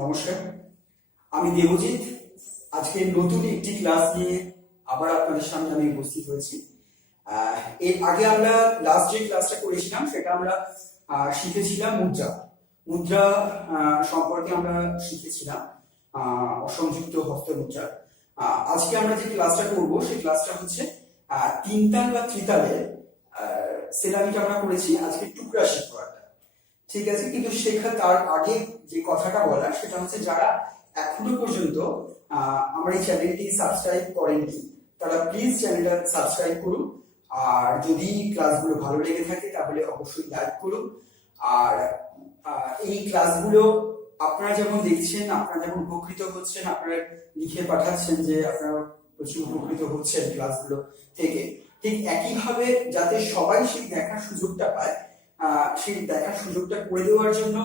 নমস্কার, আমি দেবজিৎ। আজকে নতুন একটি ক্লাস নিয়ে আবার আপনাদের সামনে আমি উপস্থিত হয়েছি। এর আগে আমরা লাস্ট যে ক্লাসটা করেছিলাম সেটা আমরা শিখেছিলাম মুদ্রা মুদ্রা সম্পর্কে আমরা শিখেছিলাম অসংযুক্ত হস্ত মুদ্রা। আজকে আমরা যে ক্লাসটা করব সেই ক্লাসটা হচ্ছে তিন তাল বা ত্রিতালের সেরামিক আমরা করেছি, আজকে টুকরা শিখবো। ঠিক আছে, কিন্তু শেখা তার আগে যে কথাটা বলা সেটা হচ্ছে যারা এখনো পর্যন্ত আমার এই চ্যানেলটি সাবস্ক্রাইব করেননি তারা প্লিজ চ্যানেলটা সাবস্ক্রাইব করুন। আর যদি ক্লাসগুলো ভালো লেগে থাকে তাহলে অবশ্যই লাইক করুন। আর এই ক্লাসগুলো আপনারা যখন দেখছেন, আপনারা যখন উপকৃত হচ্ছেন, আপনারা লিখে পাঠাচ্ছেন যে আপনারা প্রচুর উপকৃত হচ্ছেন ক্লাসগুলো থেকে, ঠিক একইভাবে যাতে সবাই সেই দেখার সুযোগটা পায়, সেই দেখার সুযোগটা করে দেওয়ার জন্য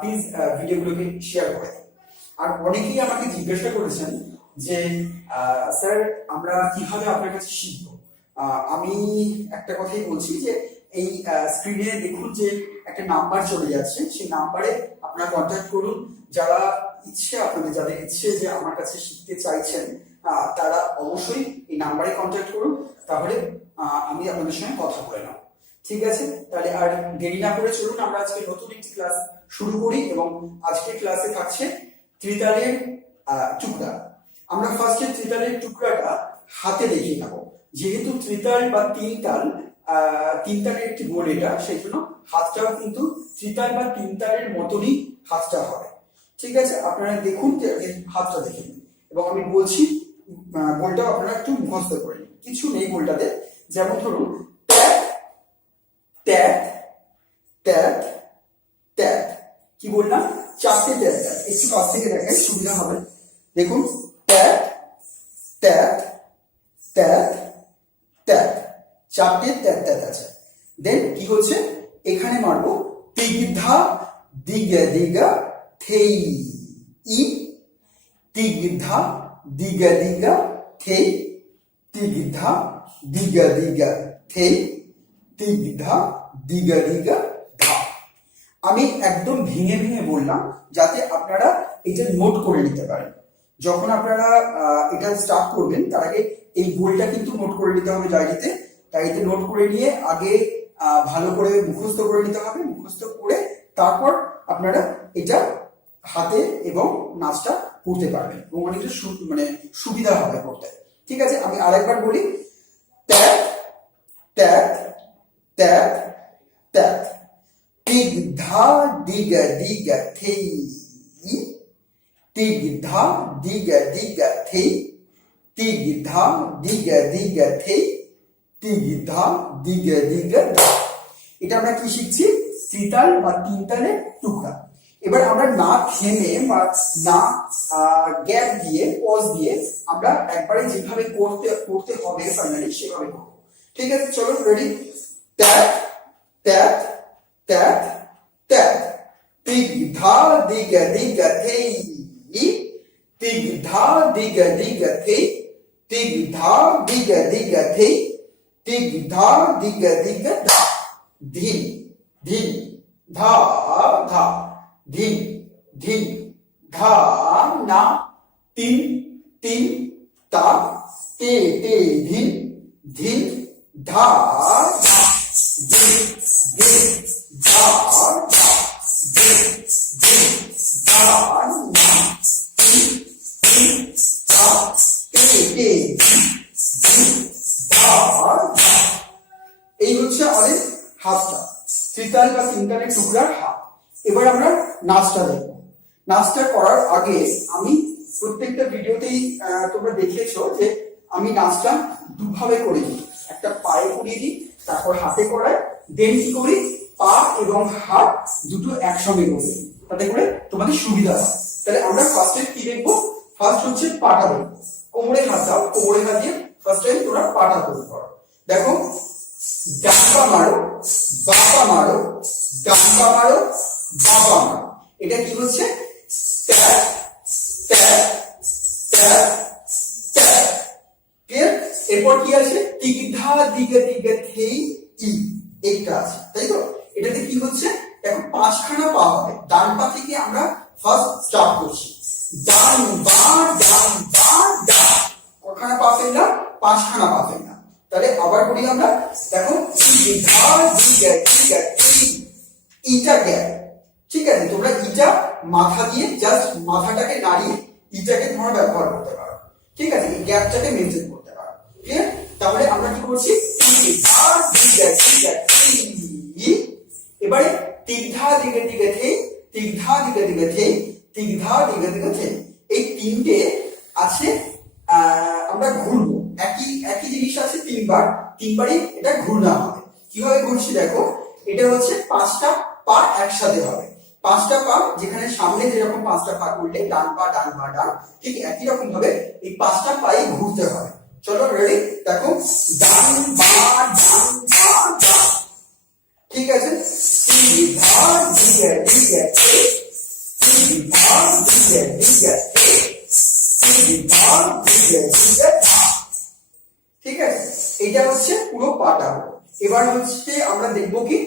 প্লিজ ভিডিওগুলোকে শেয়ার করে। আর অনেকেই আমাকে জিজ্ঞাসা করেছেন যে স্যার আমরা কিভাবে আপনার কাছে শিখবো। আমি একটা কথাই বলছি যে এই স্ক্রিনে দেখুন যে একটা নাম্বার চলে যাচ্ছে, সেই নাম্বারে আপনারা কন্ট্যাক্ট করুন। যারা যাদের ইচ্ছে যে আমার কাছে শিখতে চাইছেন তারা অবশ্যই এই নাম্বারে কন্ট্যাক্ট করুন, তাহলে আমি আপনাদের সঙ্গে কথা বলে নেব। ঠিক আছে, তাহলে আর দেরি না করে চলুন আমরা আজকে নতুন একটি ক্লাস শুরু করি। এবং আজকের ক্লাসে থাকছে ত্রিতালের টুকরা। আমরা ফার্স্টে ত্রিতালের টুকরাটা হাতে দেখিয়ে নেব। যেহেতু ত্রিতাল বা তিনতালের একটি বোর্ড এটা, সেই জন্য হাতটাও কিন্তু ত্রিতাল বা তিনতালের মতনই হাতটা হবে। ঠিক আছে, আপনারা দেখুন যে হাতটা দেখে নিন এবং আমি বলছি বোলটা আপনারা একটু মুখস্থ করে নিন। কিছু নেই বোলটাতে, যেমন ধরুন ট্যাপ ট্যাপ ট্যাপ, কি বললাম? চারটে ট্যাপ। একটু কাছ থেকে দেখেন সুবিধা হবে। দেখুন ট্যাপ ট্যাপ ট্যাপ ট্যাপ, চারটে ট্যাপ ট্যাপ আছে। দেন কি হচ্ছে, এখানে মারবো তিগধা দিগা দিগা থেই ই, তিগধা দিগা দিগা থেই, তিগধা দিগা দিগা থেই, তিগধা দিগা দিগা ধা। আমি একদম ভেঙে ভেঙে বললাম যাতে আপনারা এটা নোট করে নিতে পারেন। যখন আপনারা এটা স্টার্ট করবেন তার আগে এই বইটা কিন্তু নোট করে নিতে হবে ডায়েরিতে নোট করে নিয়ে আগে ভালো করে মুখস্থ করে নিতে হবে। মুখস্থ করে তারপর আপনারা এটা হাতে এবং নাচটা করতে পারবেন এবং অনেকটা সুবিধা হবে করতে। ঠিক আছে, আমি আরেকবার বলি, ট্যাপ ট্যাপ ট্যাপ ট্যাপ, তিগধা দিগা দিগা থেই, তিগধা দিগা দিগা থেই, তিগধা দিগা দিগা থেই, তিগধা দিগা দিগা ধা। এটা আমরা কি শিখছি? ত্রিতাল বা তিনতালের টুকরা। এবার আমরা না থেমে বা না গ্যাপ দিয়ে পজ দিয়ে আমরা একবারে যেভাবে করতে হবে ফাইনালি সেভাবে করবো। ঠিক আছে, চলো ready. Tap tap tap tap, তিগধা দিগা দিগা থেই, তিগধা দিগা দিগা থেই, তিগধা দিগা দিগা থেই, তিগধা দিগা দিগা ধা। ধিন ধিন ধা ধা, ধিন ধিন ধা না, তিন তিন তা, তে তে ধিন ধিন ধা ধা, ধিন ধিন ধা ধা, ধিন ধিন ধা না, তিন তিন তা, তে তে ধিন ধা ধা। এই হচ্ছে আমাদের হাতটা, ত্রিতাল বা তিনতালের টুকরার হাত। এবার আমরা নাচটা দেখবো। নাচটা করার আগে আমি প্রত্যেকটা ভিডিওতেই তোমরা দেখেছো যে আমি নাচটা দুভাবে করে দিই। একটা পায়ে করিয়ে দিই, তারপর হাতে করাই, দেন কি করি, পা এবং হাত দুটো একসঙ্গে করি, তাতে করে তোমাদের সুবিধা হয়। তাহলে আমরা ফার্স্টে কি দেখবো? ফার্স্ট হচ্ছে পাটা দেখবো। কোমরে হাত দাও, কোমরে হাত দিয়ে ফার্স্ট টাইম তোমরা পাটা তৈরি করো। দেখো, ডাম্পা মারো, বাপা মারো, ডাম্পা মারো, বাপা মারো। এটা কি হচ্ছে? Tap tap tap tap. Clear? এরপর কি আছে? তিগধা দিগা দিগা থেই ই, এটা আছে, তাই তো? এটাতে কি হচ্ছে? দেখো পাঁচখানা পা হবে। ডান পা থেকে আমরা ফার্স্ট স্টার্ট করছি, ডান বা ডান বা ডান, কখানা পা ফেললাম, 5খানা পা ফেললাম। তাহলে আবার করি আমরা, দেখো ধা দিগা দিগা ইটা গ্যাপ, ঠিক আছে? তোমরা ইটা মাথা দিয়ে জাস্ট মাথাটাকে নাড়িয়ে ইটাকে তোমরা ব্যবহার করতে পারো, ঠিক আছে? এই গ্যাপটাকে মেনটেন করতে পারো, ক্লিয়ার? তাহলে আমরা কি করছি, এবারে তিগধা দিগে দিগে থে, তিগধা দিগে দিগে থে, তিগধা দিগে দিগে থে, এই তিনটে আছে। আমরা ঘুরবো, একই জিনিস আছে তিনবারই এটা ঘুরনা হবে। কিভাবে ঘুরছি দেখো, এটা হচ্ছে 5টা পা একসাথে হবে, 5টা পা যেখানে সামনে যেরকম 5টা পা করলে ডান পা ডান পা ডান, ঠিক একই রকম ভাবে এই 5টা পাই ঘুরতে হবে। চলো রেডি, দেখো ডান বা ডান বা ডান, ঠিক আছে? তিগধা দিগে দিগে থে, তিগধা দিগে দিগে থে, তিগধা দিগে দিগে থা, ঠিক আছে? এটা হচ্ছে পুরো পাটা হলো। এবার হচ্ছে আমরা দেখবো কি,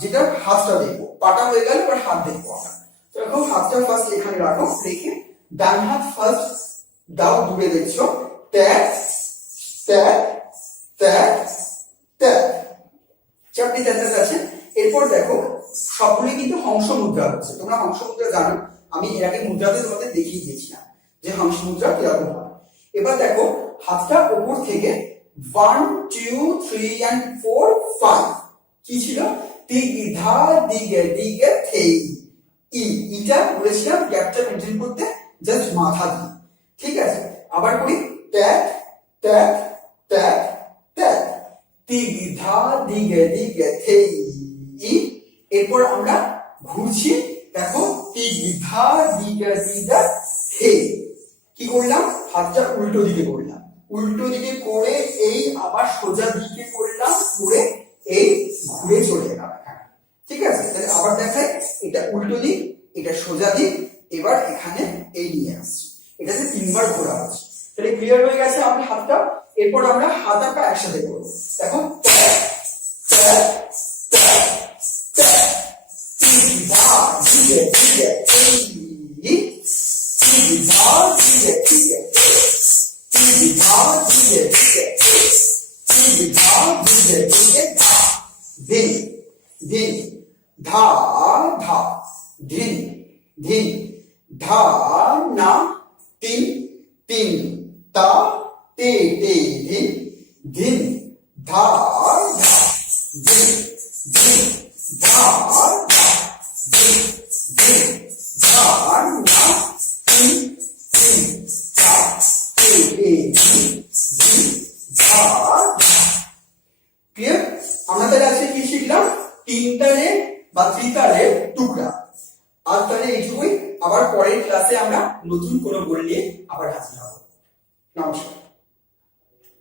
যেটা হাতটা দেখবো, পাটা হয়ে গেল, এবার হাত দেখবো আমরা। তো এখন হাতটা ফার্স্ট এখানে রাখো, রেখে ডান হাত ফার্স্ট দাও, দূরে দেখছো, ট্যাপ ট্যাপ ট্যাপ ট্যাপ, 4টি ট্যাপ আছে। এরপর দেখো সবগুলি কিন্তু হংস মুদ্রা হচ্ছে, তোমরা হংস মুদ্রা জানো, আমি এর আগে মুদ্রাতে তোমাদের দেখিয়ে দিয়েছিলাম যে হংস মুদ্রা কিরকম হয়। এবার দেখো হাতটা উপর থেকে 1 2 3 and 4 5 কি ছিল, তিগধা দিগে দিগে থে, ইটা বলেছিলাম গ্যাপটা মেনটেন করতে জাস্ট মাথা দিয়ে, ঠিক আছে? আবার করি, ট্যাপ ট্যাপ ট্যাপ ট্যাপ, তিগধা দিগে দিগে থে। এরপর আমরা ঘুরছি, দেখো তিগধা দিগে দিগে থে, কি করলাম, হাতটা উল্টো দিকে করলাম, উল্টো দিকে করে এই আবার সোজা দিকে করলাম, করে এই ঘুরে চলে গেলাম এখানে, ঠিক আছে? তাহলে আবার দেখাই, এটা উল্টো দিক, এটা সোজা দিক, এবার এখানে এই নিয়ে আসছি, এটাতে 3বার ঘোরা হচ্ছে। তাহলে ক্লিয়ার হয়ে গেছে আমার হাতটা। এরপর আমরা হাত আর পা একসাথে করব, দেখো ট্যাপ ট্যাপ ট্যাপ ট্যাপ, তিগধা দিগে দিগে থে, তিগধা দিগে দিগে থে, তিগধা দিগে দিগে থে, তিগধা দিগে দিগে থা, ধিন ধিন, ধা ধা, ধিন ধিন, ধা না তিন তিন, তা তে তে ধিন ধিন, ধা ধা, ধিন ধিন, ধা ধা, ধিন ধিন, ধা না তিন তিন, তা তে তে ধিন ধিন, ধা ধা। ক্লিয়ার? আমরা তাহলে আজকে কি শিখলাম, 3 তালে বা 3 তালের টুকরা। আর তাহলে এইটুকুই, আবার পরের ক্লাসে আমরা নতুন কোনো বই নিয়ে আবার হাজির হব। নমস্কার।